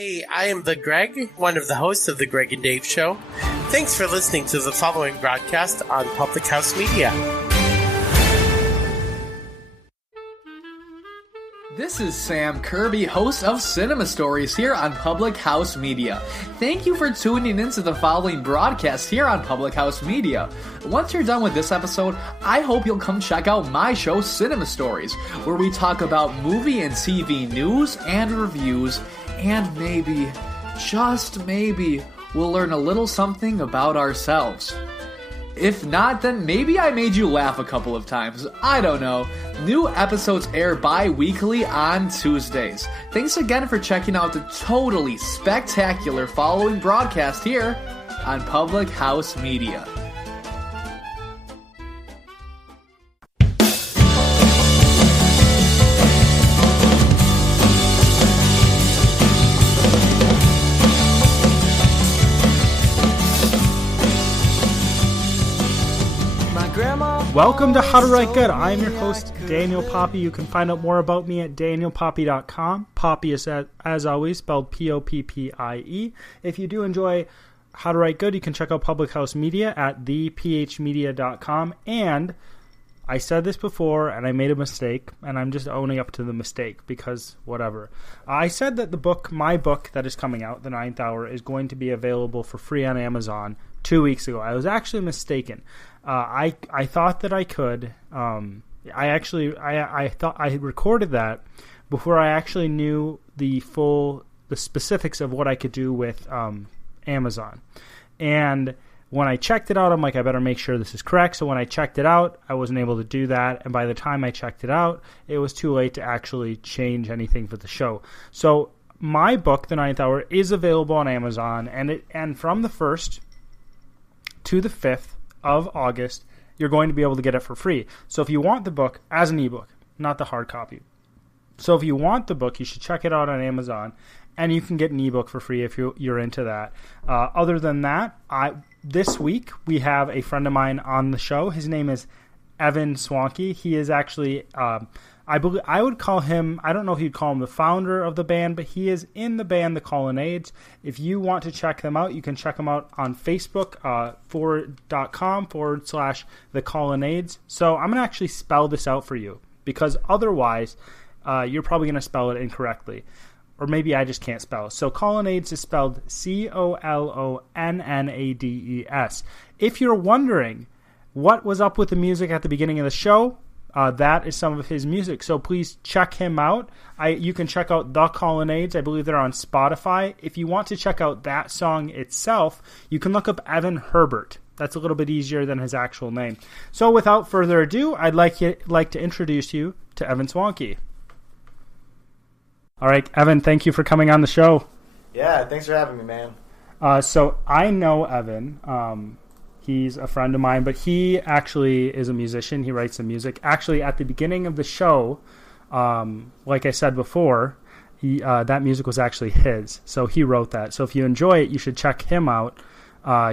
Hey, I am the Greg, one of the hosts of the Greg and Dave Show. Thanks for listening to the following broadcast on Public House Media. This is Sam Kirby, host of Cinema Stories here on Public House Media. Thank you for tuning into the following broadcast here on Public House Media. Once you're done with this episode, I hope you'll come check out my show, Cinema Stories, where we talk about movie and TV news and reviews, and maybe, just maybe, we'll learn a little something about ourselves. If not, then maybe I made you laugh a couple of times. I don't know. New episodes air bi-weekly on Tuesdays. Thanks again for checking out the totally spectacular following broadcast here on Public House Media. Welcome to How to Write Good. I'm your host, Daniel Poppy. You can find out more about me at danielpoppy.com. Poppy is, as always, spelled P-O-P-P-I-E. If you do enjoy How to Write Good, you can check out Public House Media at thephmedia.com. And I said this before, and I made a mistake, and I'm just owning up to the mistake, because whatever. I said that my book that is coming out, The Ninth Hour, is going to be available for free on Amazon 2 weeks ago. I was actually mistaken. I thought that I could. I thought I had recorded that before I actually knew the specifics of what I could do with Amazon. And when I checked it out, I'm like, I better make sure this is correct. So when I checked it out, I wasn't able to do that. And by the time I checked it out, it was too late to actually change anything for the show. So my book, The Ninth Hour, is available on Amazon, and from the 1st to the 5th of August, you're going to be able to get it for free. So if you want the book as an ebook, not the hard copy. So if you want the book, you should check it out on Amazon, and you can get an ebook for free if you're into that. Other than that, this week we have a friend of mine on the show. His name is Evan Swonke. He is actually, I would call him, I don't know if you'd call him the founder of the band, but he is in the band The Colonnades. If you want to check them out, you can check them out on Facebook, .com/The Colonnades. So I'm going to actually spell this out for you, because otherwise you're probably going to spell it incorrectly. Or maybe I just can't spell. So Colonnades is spelled Collonnades. If you're wondering what was up with the music at the beginning of the show, that is some of his music. So please check him out. You can check out The Colonnades. I believe they're on Spotify. If you want to check out that song itself, you can look up Evan Herbert. That's a little bit easier than his actual name. So without further ado, I'd like to introduce you to Evan Swonke. All right, Evan, thank you for coming on the show. Yeah, thanks for having me, man. So I know Evan. He's a friend of mine, but he actually is a musician. He writes some music. Actually, at the beginning of the show, like I said before, that music was actually his. So he wrote that. So if you enjoy it, you should check him out.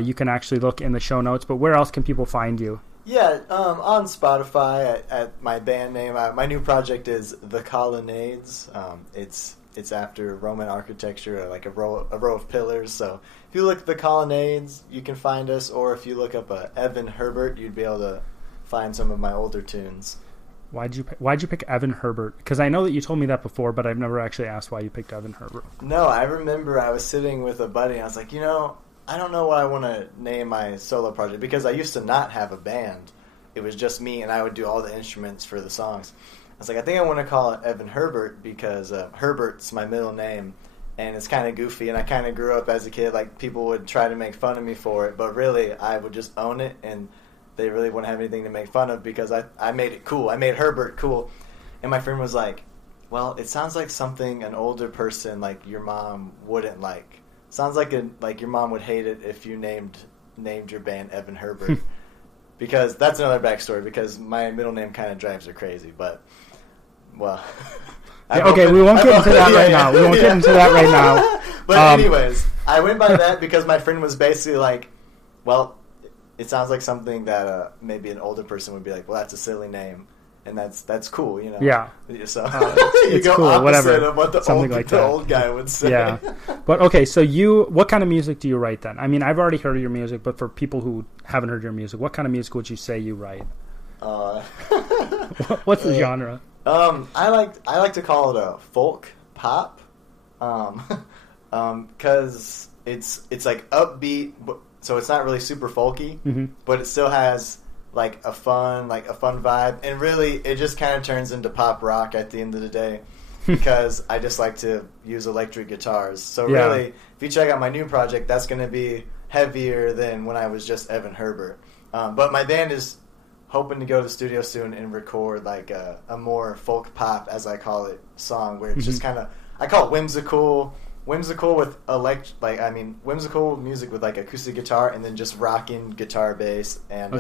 You can actually look in the show notes. But where else can people find you? Yeah, on Spotify at my band name. My new project is The Colonnades. It's after Roman architecture, like a row of pillars. So if you look at The Colonnades, you can find us. Or if you look up Evan Herbert, you'd be able to find some of my older tunes. Why'd you pick Evan Herbert? Because I know that you told me that before, but I've never actually asked why you picked Evan Herbert. No, I remember I was sitting with a buddy, and I was like, I don't know what I want to name my solo project, because I used to not have a band. It was just me, and I would do all the instruments for the songs. I was like, I think I want to call it Evan Herbert, because Herbert's my middle name, and it's kind of goofy, and I kind of grew up as a kid, like, people would try to make fun of me for it, but really, I would just own it, and they really wouldn't have anything to make fun of, because I made it cool. I made Herbert cool. And my friend was like, well, it sounds like something an older person, like your mom, wouldn't like. Sounds like your mom would hate it if you named your band Evan Herbert. Because that's another backstory, because my middle name kind of drives her crazy, but, well. Okay, we won't get into that right now. We won't get into that right now. But anyways, I went by that because my friend was basically like, well, it sounds like something that maybe an older person would be like, well, that's a silly name. and that's cool, you know. Yeah. So it's you go cool, opposite whatever. of what the Something like that. old guy would say. Yeah. But okay, so what kind of music do you write then? I mean, I've already heard of your music, but for people who haven't heard your music, what kind of music would you say you write? What's the genre? I like to call it a folk pop, because it's like upbeat, so it's not really super folky, but it still has like a fun vibe, and really it just kind of turns into pop rock at the end of the day, because I just like to use electric guitars. So really, if you check out my new project, that's going to be heavier than when I was just Evan Herbert. But my band is hoping to go to the studio soon and record like a more folk pop, as I call it, song where it's just kind of, I call it whimsical with whimsical music with like acoustic guitar, and then just rocking guitar, bass, and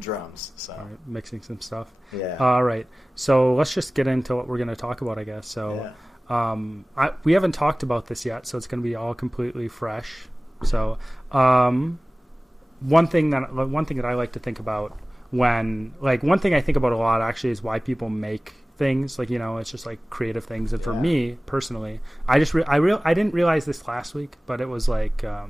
drums. So all right, mixing some stuff. Yeah. All right. So let's just get into what we're going to talk about, I guess. So we haven't talked about this yet, so it's going to be all completely fresh. So one thing that I like to think about one thing I think about a lot actually is why people make things, like, you know, it's just like creative things. And for me personally, I didn't realize this last week, but it was like a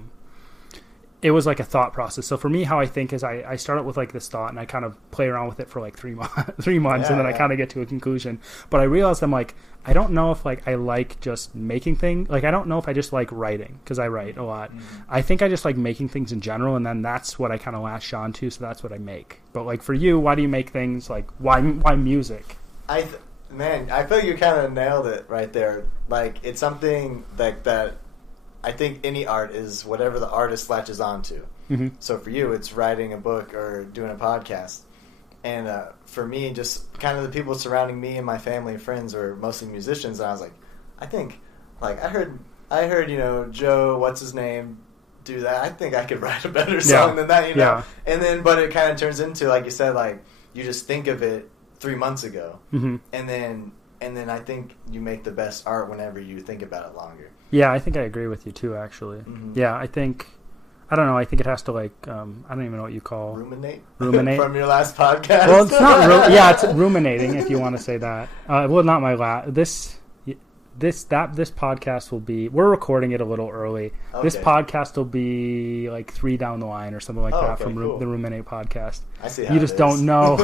thought process. So for me, how I think is I start out with like this thought, and I kind of play around with it for like 3 months, and then I kind of get to a conclusion. But I realized I'm like, I don't know if like I like just making things. Like, I don't know if I just like writing, because I write a lot. I think I just like making things in general, and then that's what I kind of latch on to. So that's what I make. But like for you, why do you make things? Like, why music? I feel you kind of nailed it right there. Like, it's something that I think any art is whatever the artist latches onto. So for you, it's writing a book or doing a podcast. And for me, just kind of the people surrounding me and my family and friends are mostly musicians. And I was like, I think, like, I heard, you know, Joe, what's his name, do that. I think I could write a better song than that, you know? Yeah. And then, but it kind of turns into, like you said, like, you just think of it 3 months ago. And then I think you make the best art whenever you think about it longer. Yeah, I think I agree with you too, actually. Yeah, I think it has to, like, I don't even know what you call... Ruminate? From your last podcast? Well, it's not... it's ruminating, if you want to say that. Well, not my last... This podcast will be... We're recording it a little early. Okay. This podcast will be, like, 3 down the line or something like that from the Ruminate podcast. I see how you just don't know.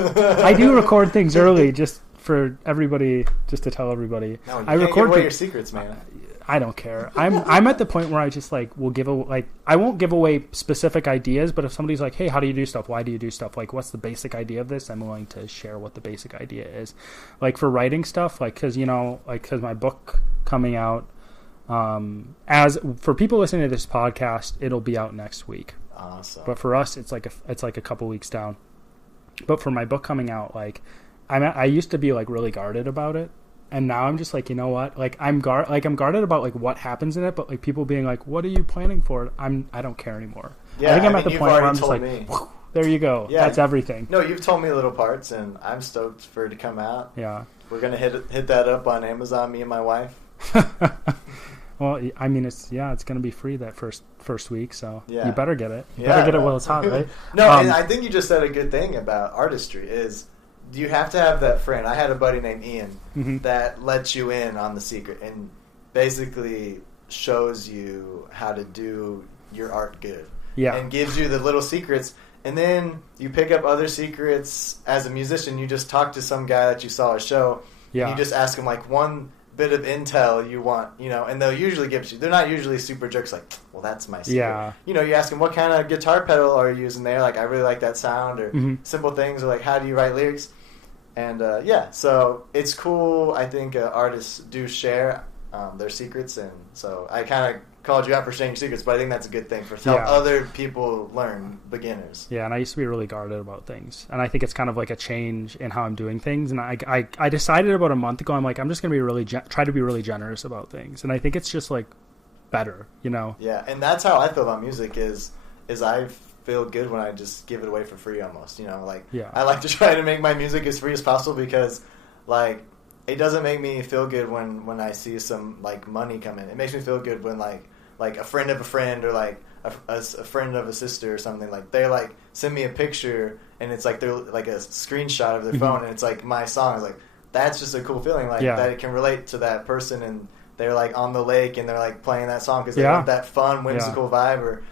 I do record things early just for everybody, just to tell everybody. No, you can't give away your secrets, man. I don't care. I'm at the point where I just like I won't give away specific ideas, but if somebody's like, hey, how do you do stuff? Why do you do stuff? Like, what's the basic idea of this? I'm willing to share what the basic idea is. Like for writing stuff, like, cause my book coming out, as for people listening to this podcast, it'll be out next week. Awesome. But for us, it's like a couple weeks down. But for my book coming out, like I used to be like really guarded about it. And now I'm just like, you know what? Like I'm guarded about like what happens in it, but like people being like, "What are you planning for?" I don't care anymore. Yeah, I think I'm at the point where I'm just like, there you go. Yeah, that's everything. No, you've told me little parts, and I'm stoked for it to come out. Yeah, we're gonna hit that up on Amazon. Me and my wife. Well, I mean, it's gonna be free that first week, so you better get it. You better get it while it's hot, right? No, and I think you just said a good thing about artistry is. You have to have that friend. I had a buddy named Ian that lets you in on the secret and basically shows you how to do your art good. Yeah. And gives you the little secrets. And then you pick up other secrets as a musician. You just talk to some guy that you saw a show. Yeah. You just ask him like one bit of intel you want, you know, and they'll usually give it to you. They're not usually super jerks like, well, that's my secret. Yeah. You know, you ask them, what kind of guitar pedal are you using there? Like, I really like that sound, or simple things, or like, how do you write lyrics? And, so it's cool. I think artists do share their secrets, and so I kind of called you out for sharing secrets, but I think that's a good thing for help other people learn, beginners. Yeah, and I used to be really guarded about things, and I think it's kind of like a change in how I'm doing things. And I decided about a month ago, I'm like, I'm just going to be try to be really generous about things, and I think it's just like better, you know. Yeah, and that's how I feel about music. Is I feel good when I just give it away for free, almost. You know, like I like to try to make my music as free as possible because, like, it doesn't make me feel good when I see some like money come in. It makes me feel good when like a friend of a friend or like a friend of a sister or something, like they like send me a picture and it's like they're like a screenshot of their phone, and it's like my song. It's like that's just a cool feeling, like that it can relate to that person, and they're like on the lake and they're like playing that song because they want that fun, whimsical vibe, or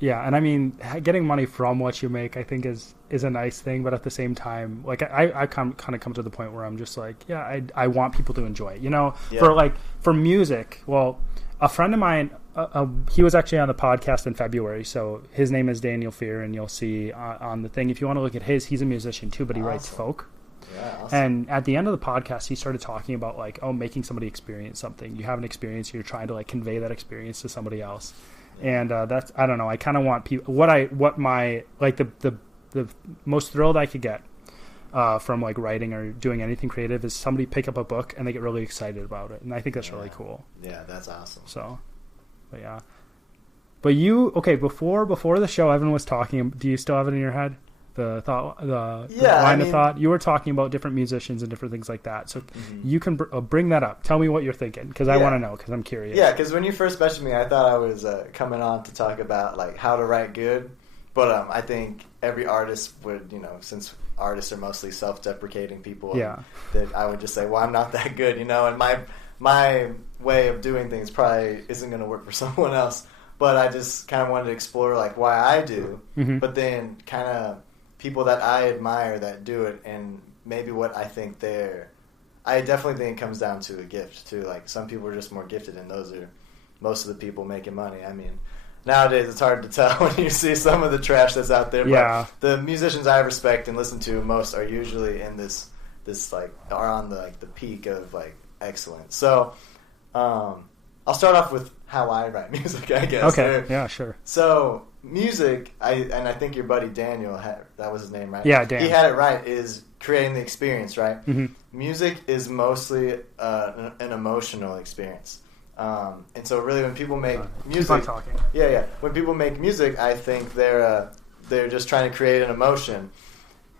Yeah, and I mean, getting money from what you make, I think, is a nice thing. But at the same time, like I kind of come to the point where I'm just like, I want people to enjoy it. For music. Well, a friend of mine, he was actually on the podcast in February. So his name is Daniel Fear, and you'll see on the thing if you want to look at he's a musician too, but he writes folk. Yeah, awesome. And at the end of the podcast, he started talking about like, making somebody experience something. You have an experience, you're trying to like convey that experience to somebody else. And that's, I don't know, I kind of want people, the most thrilled I could get from like writing or doing anything creative is somebody pick up a book and they get really excited about it. And I think that's really cool. Yeah, that's awesome. So, but yeah. But before the show, Evan was talking, do you still have it in your head? The line of thought? You were talking about different musicians and different things like that. So you can bring that up. Tell me what you're thinking, because I want to know, because I'm curious. Yeah, because when you first messaged me, I thought I was coming on to talk about like how to write good. But I think every artist would, since artists are mostly self-deprecating people, that I would just say, well, I'm not that good, and my way of doing things probably isn't going to work for someone else. But I just kind of wanted to explore like why I do, but then kind of people that I admire that do it, and maybe what I think I definitely think it comes down to a gift too. Like some people are just more gifted, and those are most of the people making money. I mean, nowadays it's hard to tell when you see some of the trash that's out there. But the musicians I respect and listen to most are usually in this like are on the peak of like excellence. So I'll start off with how I write music, I guess. Okay. Yeah, sure. So music, I think your buddy Daniel that was his name, right? Yeah, Dan. He had it right. Is creating the experience, right? Mm-hmm. Music is mostly an emotional experience, and so really when people make music, keep on talking. Yeah. When people make music, I think they're just trying to create an emotion,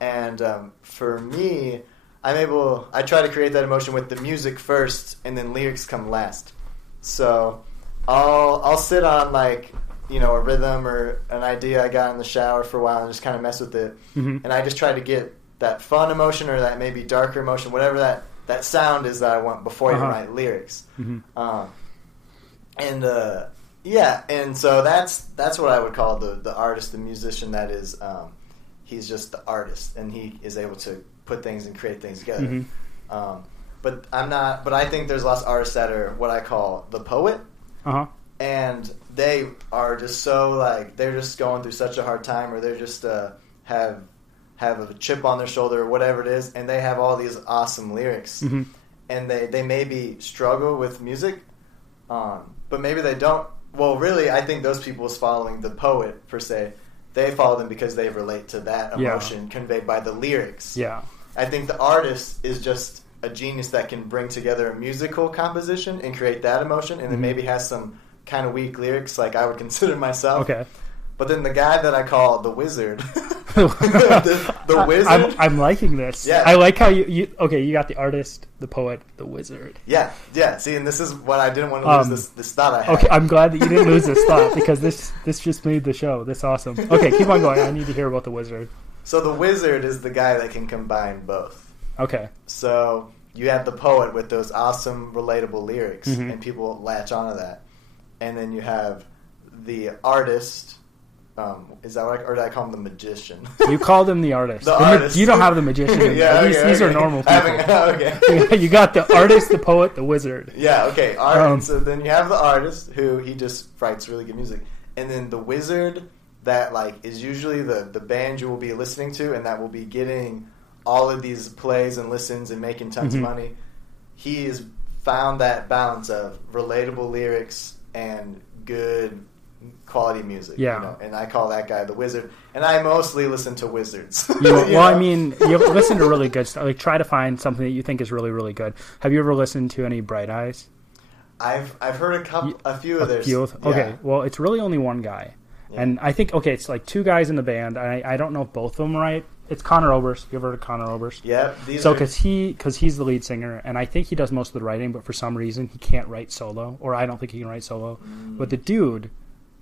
and for me, I try to create that emotion with the music first, and then lyrics come last. So I'll sit on like a rhythm or an idea I got in the shower for a while and just kind of mess with it, and I just try to get that fun emotion or that maybe darker emotion, whatever that sound is that I want before I even write lyrics. And so that's what I would call the artist, the musician. That is, he's just the artist, and he is able to put things and create things together. But I'm not. But I think there's lots of artists that are what I call the poet, and they are just so like they're just going through such a hard time, or they're just have a chip on their shoulder, or whatever it is, and they have all these awesome lyrics, and they maybe struggle with music, but maybe they don't. Well, really, I think those people is following the poet per se. They follow them because they relate to that emotion conveyed by the lyrics. Yeah, I think the artist is just a genius that can bring together a musical composition and create that emotion, and then maybe has some kind of weak lyrics, like I would consider myself. Okay. But then the guy that I call the wizard, the wizard. I'm liking this. Yeah. I like how you got the artist, the poet, the wizard. Yeah. See, and this is what I didn't want to lose this thought I had. Okay, I'm glad that you didn't lose this thought, because this just made the show. That's awesome. Okay, keep on going. I need to hear about the wizard. So the wizard is the guy that can combine both. Okay. So you have the poet with those awesome, relatable lyrics, and people latch onto that. And then you have the artist. Is that right? Or did I call him the magician? You called him the artist. Artist. You don't have the magician. These are normal people. Okay. You got the artist, the poet, the wizard. Yeah, okay. So then you have the artist, who he just writes really good music. And then the wizard, that like is usually the band you will be listening to, and that will be getting all of these plays and listens and making tons of money. He has found that balance of relatable lyrics and good quality music. Yeah. And I call that guy the wizard. And I mostly listen to wizards. I mean, you listen to really good stuff. Like, try to find something that you think is really, really good. Have you ever listened to any Bright Eyes? I've heard a few of theirs. Okay, well, it's really only one guy. Yeah. And I think, it's like two guys in the band. I don't know if both of them are right. It's Connor Oberst. You ever heard of Connor Oberst? Yeah. Because he's the lead singer, and I think he does most of the writing, but for some reason he can't write solo, or I don't think he can write solo. But the dude,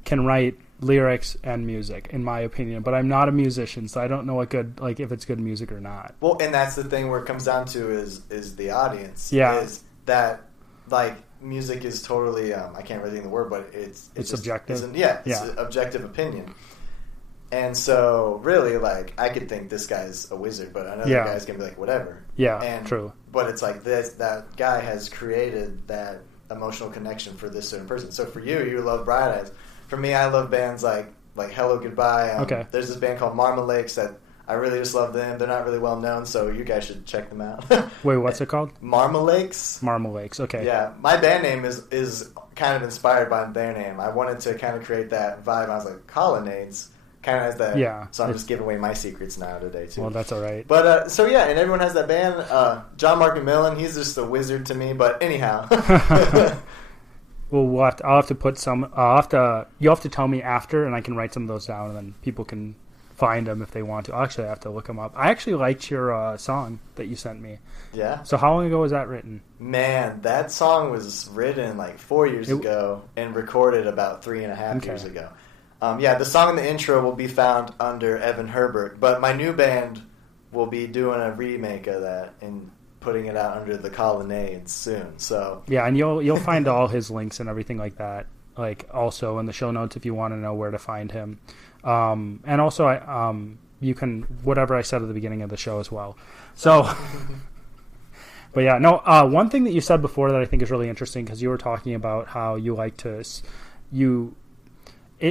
can write lyrics and music, in my opinion. But I'm not a musician, so I don't know what good, like, if it's good music or not. Well, and that's the thing where it comes down to is the audience. Yeah. Is that, like, music is totally, I can't really think of the word, but it's subjective. It's an objective opinion. And so, really, like, I could think this guy's a wizard, but another guy's going to be like, whatever. Yeah, and, true. But it's like that guy has created that emotional connection for this certain person. So for you love Bright Eyes. For me, I love bands like Hello Goodbye. Okay. There's this band called Marmalakes that I really just love them. They're not really well known, so you guys should check them out. Wait, what's it called? Marmalakes. Marmalakes, okay. Yeah, my band name is kind of inspired by their name. I wanted to kind of create that vibe. I was like, Colonnades. Kind of has that. Yeah. So I'm just giving away my secrets now today, too. Well, that's all right. But, so yeah, and everyone has that band. John Mark McMillan, he's just a wizard to me. But anyhow. Well, I'll have to put some. You'll have to tell me after, and I can write some of those down, and then people can find them if they want to. Actually, I have to look them up. I actually liked your song that you sent me. Yeah. So how long ago was that written? Man, that song was written like 4 years ago and recorded about 3.5 years ago. The song in the intro will be found under Evan Herbert, but my new band will be doing a remake of that and putting it out under the Colonnades soon. So yeah, and you'll find all his links and everything like that, like also in the show notes if you want to know where to find him. And also, you can whatever I said at the beginning of the show as well. So, but yeah, no. One thing that you said before that I think is really interesting because you were talking about how you like to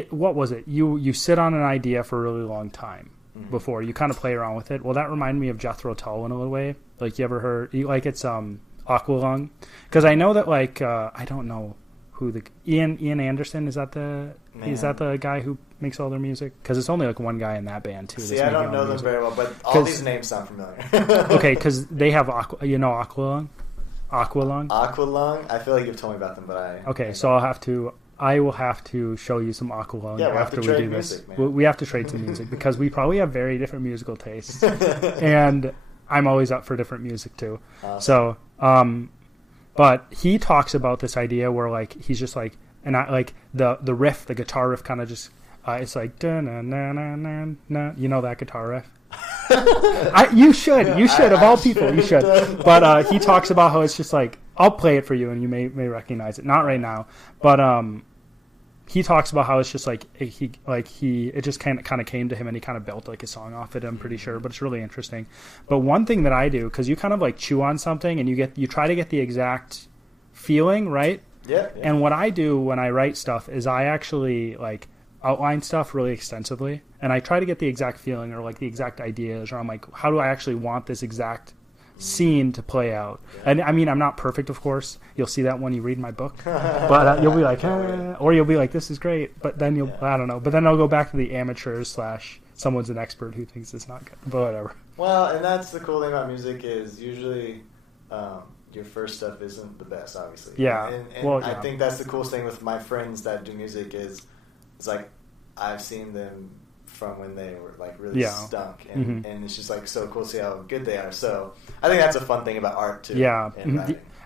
what was it? You sit on an idea for a really long time before you kind of play around with it. Well, that reminded me of Jethro Tull in a little way. Like, you ever heard? Like, it's Aqualung, because I know that I don't know who the Ian Anderson is that the guy who makes all their music? Because it's only like one guy in that band too. See, I don't know them very well, but all these names sound familiar. Okay, because they have Aqualung. Aqualung. I feel like you've told me about them, but I. Okay, so I will have to show you some Aqualung after we do this. Music, we have to trade some music because we probably have very different musical tastes, and I'm always up for different music too. Awesome. So, but he talks about this idea where like he's just like, and I like the riff, the guitar riff, kind of just it's like na na na na na. You know that guitar riff? You should of all people you should. But he talks about how it's just like, I'll play it for you and you may recognize it. Not right now, but he talks about how it's just like it just kind of came to him and he kind of built like a song off it. I'm pretty sure, but it's really interesting. But one thing that I do, because you kind of like chew on something and you try to get the exact feeling, right? Yeah. And what I do when I write stuff is I actually like outline stuff really extensively, and I try to get the exact feeling or like the exact ideas, or I'm like, how do I actually want this exact scene to play out? And I mean, I'm not perfect, of course. You'll see that when you read my book, but you'll be like, or you'll be like, this is great, but then I don't know, but then I'll go back to the amateurs / someone's an expert who thinks it's not good, but whatever. Well, and that's the cool thing about music is usually your first stuff isn't the best, obviously. Yeah. And I think that's the coolest thing with my friends that do music is it's like I've seen them from when they were like really stunk, and it's just like so cool to see how good they are. So I think that's a fun thing about art too. Yeah,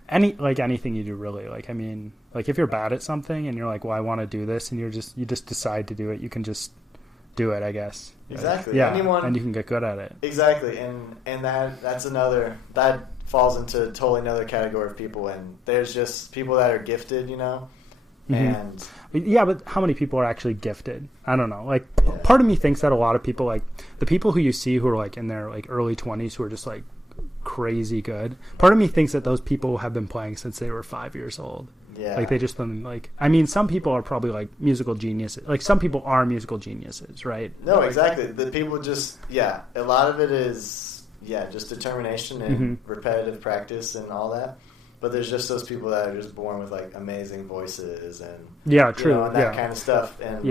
anything you do really. Like, I mean, like if you're bad at something and you're like, well, I want to do this, and you just decide to do it, you can just do it, I guess. Exactly. Yeah, and you can get good at it. Exactly, and that's another that falls into totally another category of people, and there's just people that are gifted, you know. And yeah, but how many people are actually gifted? I don't know. Like, part of me thinks that a lot of people, like the people who you see who are like in their like early 20s who are just like crazy good. Part of me thinks that those people have been playing since they were 5 years old. Yeah. Like they just been like. I mean, some people are probably like musical geniuses. Like some people are musical geniuses, right? No, exactly. The people just a lot of it is just determination and repetitive practice and all that. But there's just those people that are just born with like amazing voices and true, and that kind of stuff. And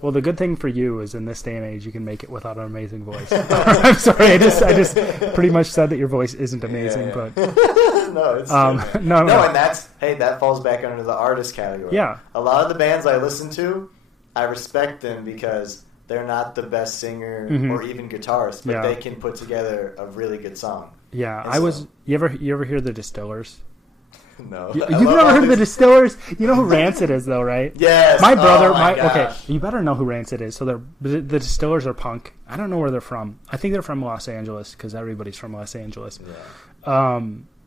well, the good thing for you is in this day and age you can make it without an amazing voice. I'm sorry, I just pretty much said that your voice isn't amazing, but no, it's no, and that falls back under the artist category. Yeah, a lot of the bands I listen to, I respect them because they're not the best singer or even guitarist, but they can put together a really good song. Yeah, you ever hear the Distillers? No. You've never heard of the Distillers? You know who Rancid is, though, right? Yes. My brother, oh my okay, gosh. you better know who Rancid is. So the Distillers are punk. I don't know where they're from. I think they're from Los Angeles because everybody's from Los Angeles. Yeah.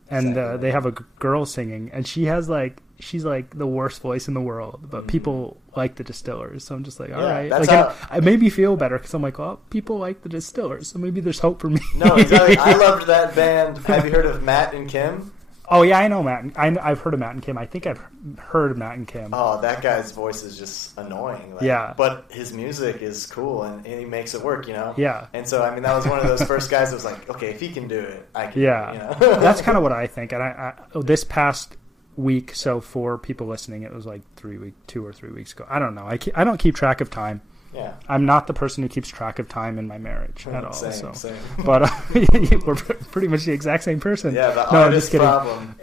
And they have a girl singing, and she's like the worst voice in the world, but people like the Distillers, so I'm just like, all right. Like, it made me feel better because I'm like, well, people like the Distillers, so maybe there's hope for me. No, exactly. I loved that band. Have you heard of Matt and Kim? Oh yeah, I know Matt. I've heard of Matt and Kim. I think I've heard of Matt and Kim. Oh, that guy's voice is just annoying. Like, yeah. But his music is cool, and he makes it work, Yeah. And so, I mean, that was one of those first guys that was like, okay, if he can do it, I can. Yeah. That's kind of what I think. And I this past week, so for people listening, it was like 2 or 3 weeks ago. I don't know. I don't keep track of time. Yeah. I'm not the person who keeps track of time in my marriage at all. Same. But we're pretty much the exact same person. Yeah, the no, artist I'm just kidding. problem.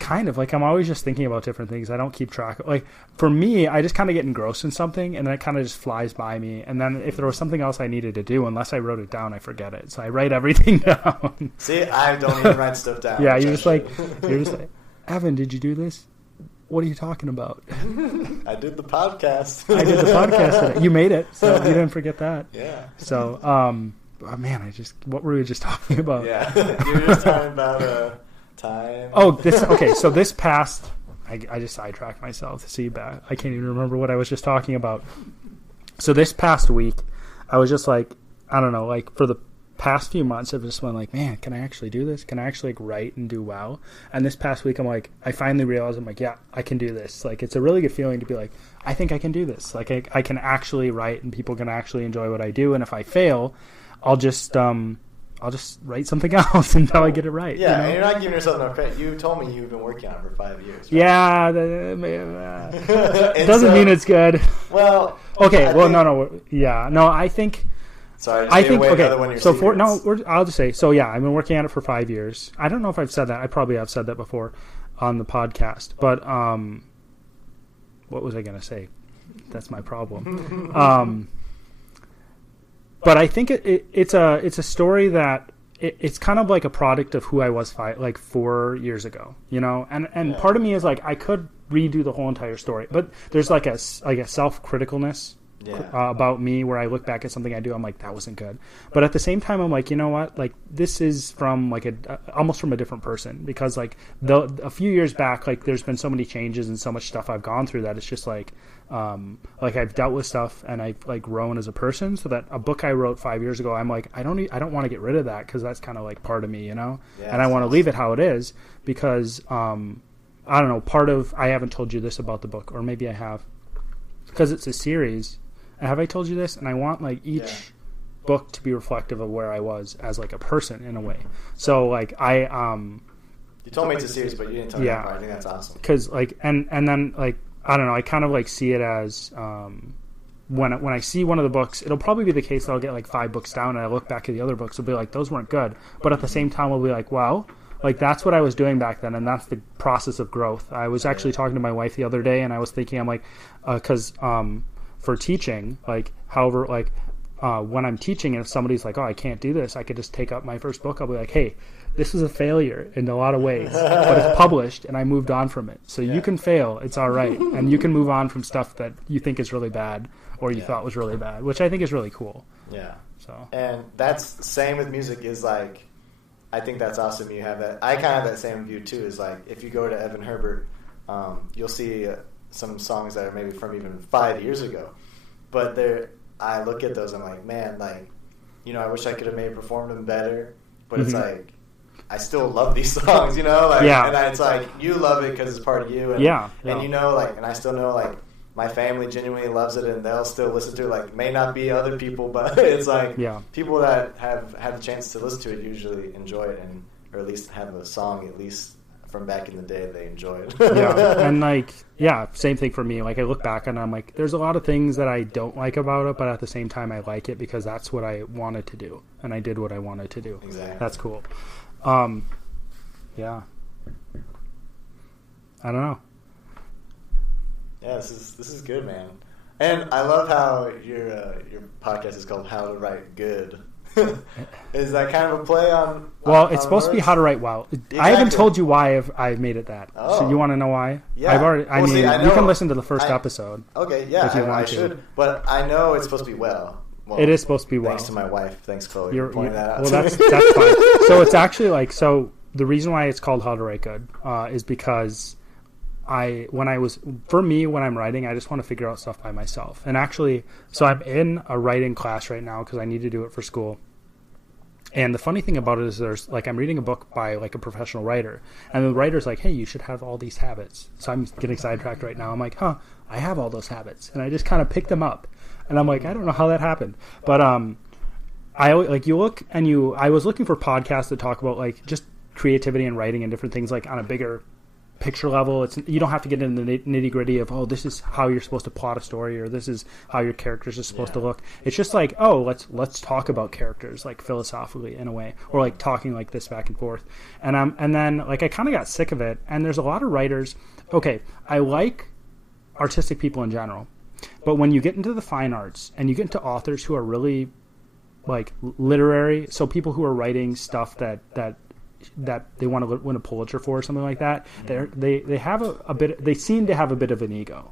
Kind of. Like, I'm always just thinking about different things. I don't keep track of, like, for me, I just kind of get engrossed in something, and then it kind of just flies by me. And then if there was something else I needed to do, unless I wrote it down, I forget it. So I write everything down. See, I don't even write stuff down. Yeah, you're just like, Evan, did you do this? What are you talking about? I did the podcast. I did the podcast today. You made it, so you didn't forget that. Yeah. So, man, what were we just talking about? Yeah, you were just talking about time. Oh, so this past, I just sidetracked myself. See, back, I can't even remember what I was just talking about. So this past week, I was just like, I don't know, like for the past few months, I've just been like, man, can I actually do this? Can I actually like write and do well? And this past week, I'm like, I finally realized, I'm like, yeah, I can do this. Like, it's a really good feeling to be like, I think I can do this. Like, I can actually write, and people can actually enjoy what I do. And if I fail, I'll just write something else until I get it right. Yeah, you know? and you're not giving yourself enough credit. You told me you've been working on it for 5 years. Right? Yeah, doesn't mean it's good. Well, okay. No, I think. Sorry, I think okay. So I'll just say so. Yeah, I've been working on it for 5 years. I don't know if I've said that. I probably have said that before on the podcast. But what was I going to say? That's my problem. But I think it's a story that it's kind of like a product of who I was 4 years ago, and part of me is like, I could redo the whole entire story, but there's like a self-criticalness about me where I look back at something I do, I'm like, that wasn't good. But at the same time, I'm like, you know what? Like, this is from like almost from a different person, because like a few years back, like there's been so many changes and so much stuff I've gone through that it's just like I've dealt with stuff and I've like grown as a person, so that a book I wrote 5 years ago, I'm like, I don't want to get rid of that, because that's kind of like part of me, and I want to leave it how it is, because I don't know, I haven't told you this about the book, or maybe I have, because it's a series. Have I told you this? And I want like each book to be reflective of where I was as like a person in a way. So like you told me it's a series, but you didn't tell me that part. I think that's awesome. Because like and then like, I don't know, I kind of like see it as when I see one of the books, it'll probably be the case that I'll get like 5 books down, and I look back at the other books, I'll be like, those weren't good. But at the same time, I'll be like, wow, like that's what I was doing back then, and that's the process of growth. I was actually talking to my wife the other day, and I was thinking, I'm like, because for teaching, like, however, like when I'm teaching, and if somebody's like, oh, I can't do this, I could just take up my first book. I'll be like, hey, this is a failure in a lot of ways, but it's published and I moved on from it. So you can fail, it's all right, and you can move on from stuff that you think is really bad or you thought was really bad, which I think is really cool. Yeah. So, and that's same with music, is like, I think that's awesome. You have that. I kind of have that same view too. Is like, if you go to Evan Herbert, you'll see some songs that are maybe from even 5 years ago, but I look at those, I'm like, man, like, I wish I could have maybe performed them better, but it's like, I still love these songs, like, and it's like, you love it because it's part of you, and and like, and I still know, like, my family genuinely loves it, and they'll still listen to it. Like, may not be other people, but it's like people that have had the chance to listen to it usually enjoy it, or at least have a song at least from back in the day they enjoyed. And like, same thing for me. Like, I look back and I'm like, there's a lot of things that I don't like about it, but at the same time I like it because that's what I wanted to do, and I did what I wanted to do. Exactly. That's cool. Yeah. I don't know. Yeah, this is good, man. And I love how your podcast is called How to Write Good. Is that kind of a play on? Well, it's supposed to be How to Write Well. Exactly. I haven't told you why I made it that. Oh. So you want to know why? Yeah. I mean, you can listen to the first episode. Okay, yeah, if you want I to. should. But I know it's supposed to be well. It is supposed to be well. Thanks to my wife. Thanks, Chloe, for pointing that out. Well, that's fine. So it's actually like, so the reason why it's called How to Write Good is because when I'm writing, I just want to figure out stuff by myself. And actually, so I'm in a writing class right now because I need to do it for school. And the funny thing about it is I'm reading a book by like a professional writer, and the writer's like, hey, you should have all these habits. So I'm getting sidetracked right now. I'm like, I have all those habits. And I just kind of picked them up. And I'm like, I don't know how that happened. But I was looking for podcasts that talk about like just creativity and writing and different things like on a bigger picture level. You don't have to get into the nitty gritty of, this is how you're supposed to plot a story, or this is how your characters are supposed to look. It's just like, let's talk about characters like philosophically in a way, or like talking like this back and forth. And then like I kind of got sick of it. And there's a lot of writers. Okay, I like artistic people in general, but when you get into the fine arts and you get into authors who are really like literary, so people who are writing stuff that they want to win a Pulitzer for or something like that, they have a bit. They seem to have a bit of an ego,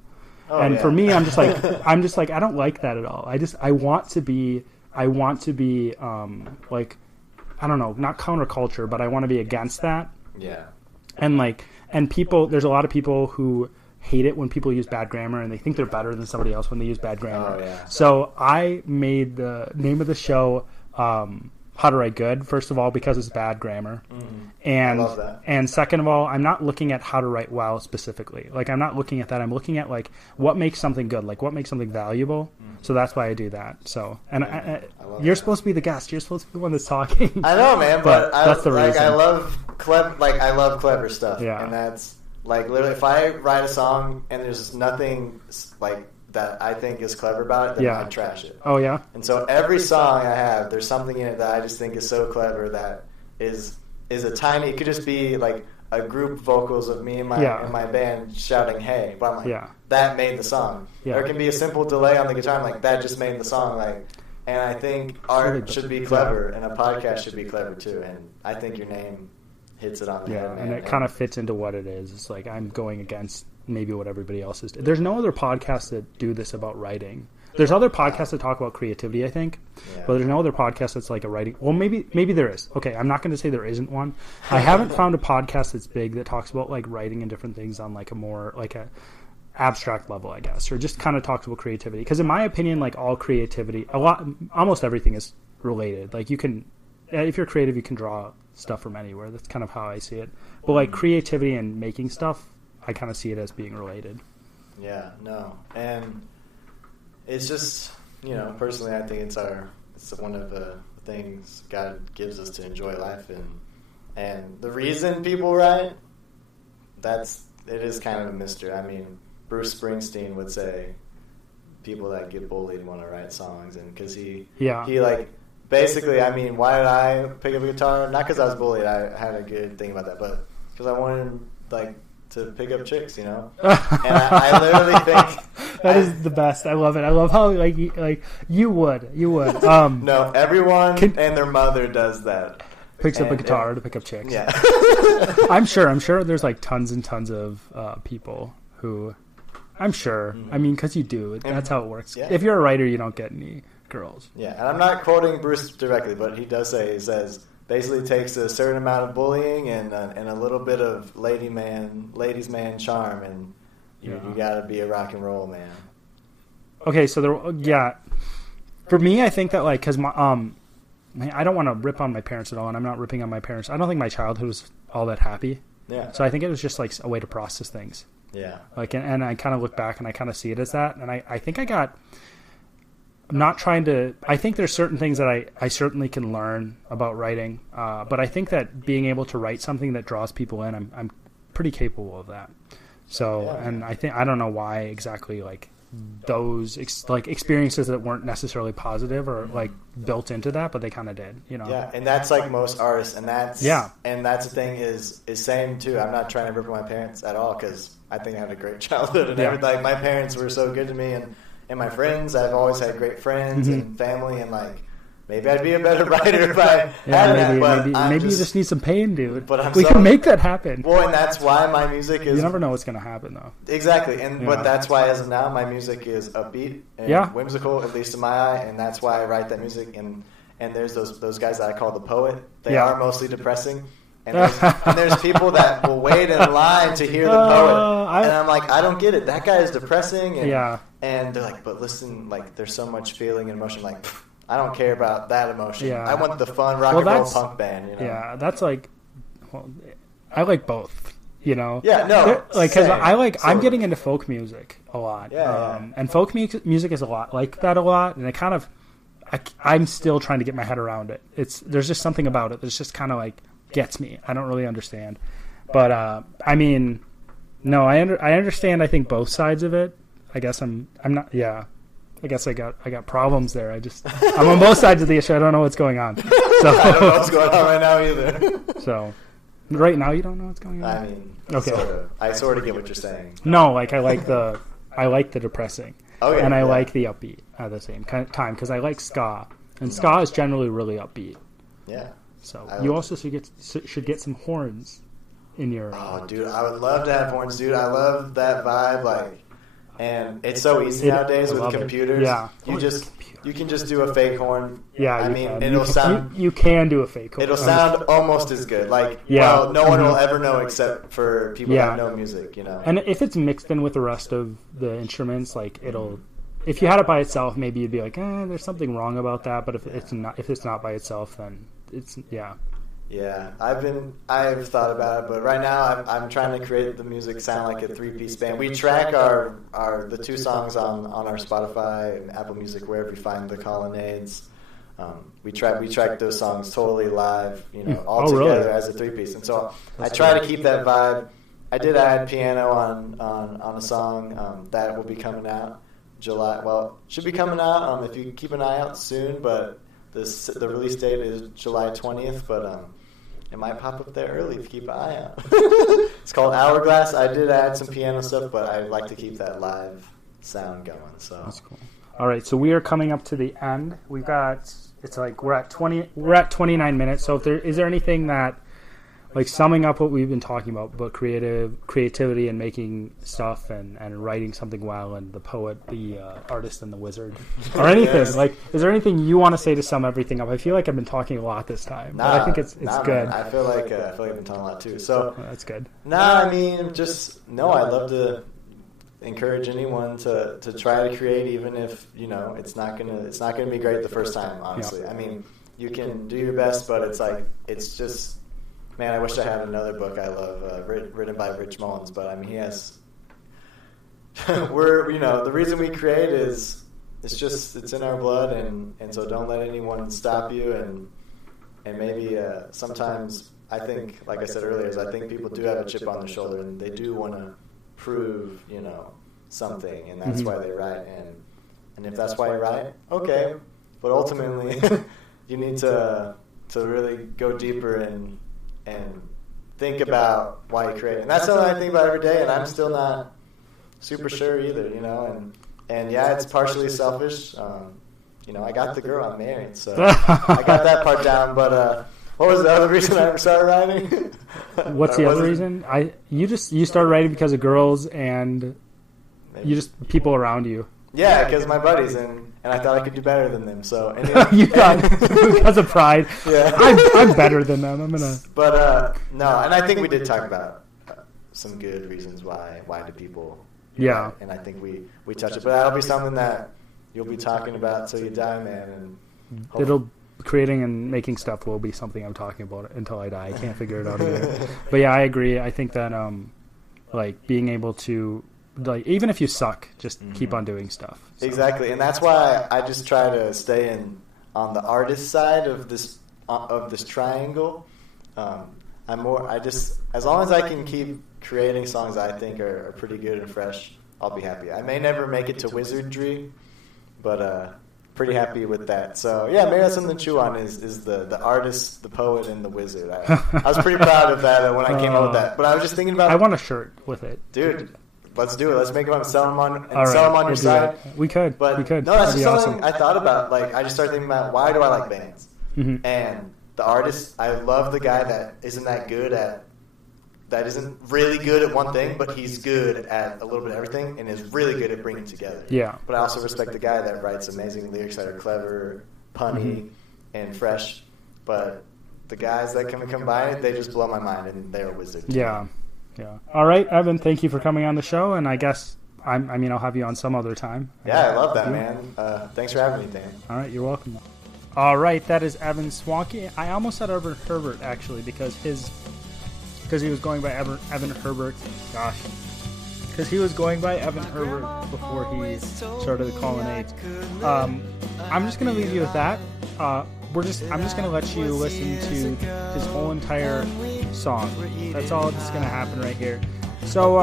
for me, I'm just like I don't like that at all. I want to be like, I don't know, not counterculture, but I want to be against that. Yeah. And people, there's a lot of people who hate it when people use bad grammar, and they think they're better than somebody else when they use bad grammar. Oh, yeah. So I made the name of the show How to Write Good, first of all, because it's bad grammar. And I love that. And second of all, I'm not looking at how to write well specifically. Like, I'm not looking at that. I'm looking at, like, what makes something good, like, what makes something valuable. So that's why I do that. So, and you're supposed to be the guest. You're supposed to be the one that's talking. I know, man, but that's the reason. I love clever stuff. Yeah. And that's, like, literally, if I write a song and there's nothing, like, that I think is clever about it, then I trash it. Oh, yeah? And so every song I have, there's something in it that I just think is so clever that is a tiny, it could just be like a group vocals of me and my band shouting, hey. But I'm like, that made the song. Yeah. Or it can be a simple delay on the guitar. I'm like, that just made the song. Like, and I think art should be clever, and a podcast should be clever too. And I think your name hits it on the head, man. And it kind of fits into what it is. It's like I'm going against maybe what everybody else is. There's no other podcasts that do this about writing. There's other podcasts that talk about creativity, I think, but there's no other podcast that's like a writing. Well, maybe there is. Okay, I'm not going to say there isn't one. I haven't found a podcast that's big that talks about like writing and different things on like a more like a abstract level, I guess, or just kind of talks about creativity. Because in my opinion, like all creativity, almost everything is related. Like you can, if you're creative, you can draw stuff from anywhere. That's kind of how I see it. But like creativity and making stuff, I kind of see it as being related. Yeah, no. And it's just, personally, I think it's one of the things God gives us to enjoy life. And the reason people write, it is kind of a mystery. I mean, Bruce Springsteen would say people that get bullied want to write songs. And because he like, basically, I mean, why did I pick up a guitar? Not because I was bullied. I had a good thing about that. But because I wanted, like, to pick up chicks, And I literally think that is the best. I love it. I love how like you would. No, everyone and their mother does that. Picks up a guitar to pick up chicks. Yeah. I'm sure there's like tons and tons of people who, I'm sure. Mm-hmm. I mean, because you do. That's how it works. Yeah. If you're a writer, you don't get any girls. Yeah, and I'm not quoting Bruce directly, but he says. Basically takes a certain amount of bullying and a little bit of ladies man charm, and you got to be a rock and roll man. Okay, so for me, I think that like because my I don't want to rip on my parents at all, and I'm not ripping on my parents. I don't think my childhood was all that happy. Yeah. So I think it was just like a way to process things. Yeah. Like and I kind of look back and I kind of see it as that, and I think I got. I'm not trying to. I think there's certain things that I certainly can learn about writing, but I think that being able to write something that draws people in, I'm pretty capable of that. So, and I don't know why exactly like those experiences that weren't necessarily positive or like built into that, but they kind of did, Yeah, and that's like most artists, and that's the thing is same too. I'm not trying to rip on my parents at all because I think I had a great childhood and everything. Like my parents were so good to me and my friends, I've always had great friends and family, and like maybe I'd be a better writer if I had that. But maybe you just need some pain, dude. But we can make that happen. Well, and that's why my music is. You never know what's going to happen, though. Exactly, but that's why as of now my music is upbeat and whimsical, at least in my eye, and that's why I write that music. And there's those guys that I call the poet. They are mostly depressing. And there's people that will wait in line to hear the poet. And I'm like, I don't get it. That guy is depressing. And they're like, but listen, like, there's so much feeling and emotion. Like, I don't care about that emotion. Yeah. I want the fun rock and roll punk band, you know? Yeah, that's like, I like both, you know? Yeah, no. Like, because I'm getting into folk music a lot. Yeah. And folk music is a lot like that a lot. And it kind of, I'm still trying to get my head around it. There's just something about it that's just kind of like, gets me. I don't really understand, but I mean, no, I understand. I think both sides of it. I guess I'm not. Yeah, I guess I got problems there. I'm on both sides of the issue. I don't know what's going on. So I don't know what's going on right now either. So right now you don't know what's going on. I mean, okay. I sort of get what you're saying. No, like I like the depressing, and I like the upbeat at the same time because I like ska, and ska is generally really upbeat. Yeah. So you also should get some horns in your. Oh, dude, I would love to have horns, dude. I love that vibe, like, and it's so easy nowadays with computers. Yeah, you can just do a fake horn. Yeah, I mean, it'll sound. You can do a fake horn. It'll sound almost as good. Like, well, no one will ever know except for people that know music, you know. And if it's mixed in with the rest of the instruments, like it'll. If you had it by itself, maybe you'd be like, there's something wrong about that. But if it's not by itself, then it's Yeah, I've thought about it, but right now I'm trying to create the music sound like a 3-piece band. We track the 2 songs on our Spotify and Apple Music, wherever you find the Colonnades. We track those songs totally live, you know, all together as a 3-piece. And so I try to keep that vibe. I did add piano on a song that will be coming out July. Well, should be coming out if you keep an eye out soon, but the release date is July 20th, but it might pop up there early if you keep an eye out. It's called Hourglass. I did add some piano stuff, but I like to keep that live sound going. So that's cool. All right, so we are coming up to the end. We're at 29 minutes. So is there anything that, like, summing up what we've been talking about creativity and making stuff and writing something well, and the poet, the artist, and the wizard, or anything? Yes. Like, is there anything you want to say to sum everything up? I feel like I've been talking a lot this time, but I think it's good. Man. I feel like I've been talking a lot too. So that's good. I mean, I'd love to encourage anyone to try to create, even if it's not gonna be great the first time. Honestly, yeah. I mean, you can do your best, but it's just. Man, I wish I had another book I love written by Rich Mullins, but I mean, he has. The reason we create is it's in our blood, and so don't let anyone stop you, and maybe sometimes I think, like I said earlier, I think people do have a chip on their shoulder, and they do want to prove something, and that's why they write, and if that's why you write, okay, but ultimately you need to really go deeper and think about why you create it. And that's something I think about every day, and I'm still not super sure either, and yeah, it's partially selfish. I got the girl, I'm married, so I got that part down, but what was the other reason I started writing? What's the other reason? You started writing because of girls and people around you. Yeah, because my buddies, and I thought I could do better than them. So you thought because of pride. Yeah, I'm better than them. I'm gonna. But no, and I think we did talk about some good reasons why do people. Yeah, and I think we touched it, but that'll be something that you'll be talking about till you die, man. And creating and making stuff will be something I'm talking about until I die. I can't figure it out either. But yeah, I agree. I think that being able to. Like, even if you suck, just keep on doing stuff. So. Exactly, and that's why I just try to stay on the artist side of this triangle. As long as I can keep creating songs I think are pretty good and fresh, I'll be happy. I may never make it to wizardry, but pretty happy with that. So yeah, maybe that's something to chew on is the artist, the poet, and the wizard. I was pretty proud of that when I came up with that. But I was just thinking about. I want a shirt with it, dude. let's do it. Let's make them up and sell them on, All right, sell them on your we'll do side. that. We could. But we could. no, that's That'd just be something awesome. I thought about. Like, I just started thinking about, why do I like bands? Mm-hmm. And the artist, I love the guy that isn't really good at one thing, but he's good at a little bit of everything and is really good at bringing it together. Yeah. But I also respect the guy that writes amazing lyrics that are clever, punny, and fresh. But the guys that can combine it, they just blow my mind, and they're a wizard. Yeah. Yeah. All right, Evan, thank you for coming on the show, and I guess I'll have you on some other time. Yeah, I love that, man. Thanks for having me, Dan. All right, you're welcome. All right, that is Evan Swonke. I almost said Evan Herbert, actually, because he was going by Evan Herbert. Gosh. Because he was going by Evan Herbert before he started the colonnade. I'm just going to leave you with that. I'm just going to let you listen to his whole entire song. That's all that's going to happen right here. So,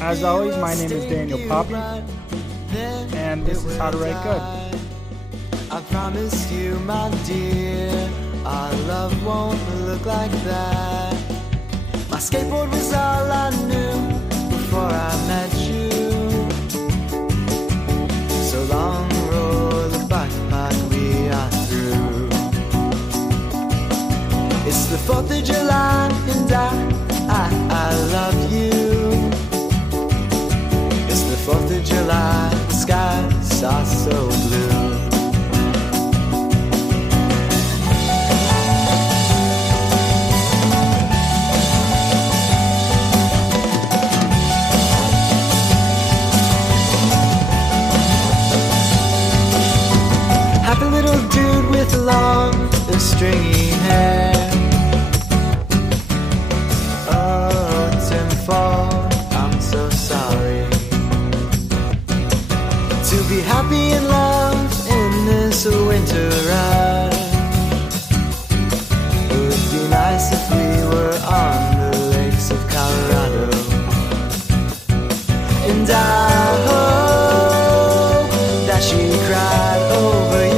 as always, my name is Daniel Poppy, and this is How to Write Good. I promise you, my dear, our love won't look like that. My skateboard was all I knew before I met you. So long, roll the backpack, we are through. It's the 4th of July and I love you. It's the 4th of July, the skies are so blue. Happy little dude with long, stringy hair. Oh, Tim Fall, I'm so sorry. To be happy in love in this winter rush. It would be nice if we were on the lakes of Colorado. And I hope that she cried over you.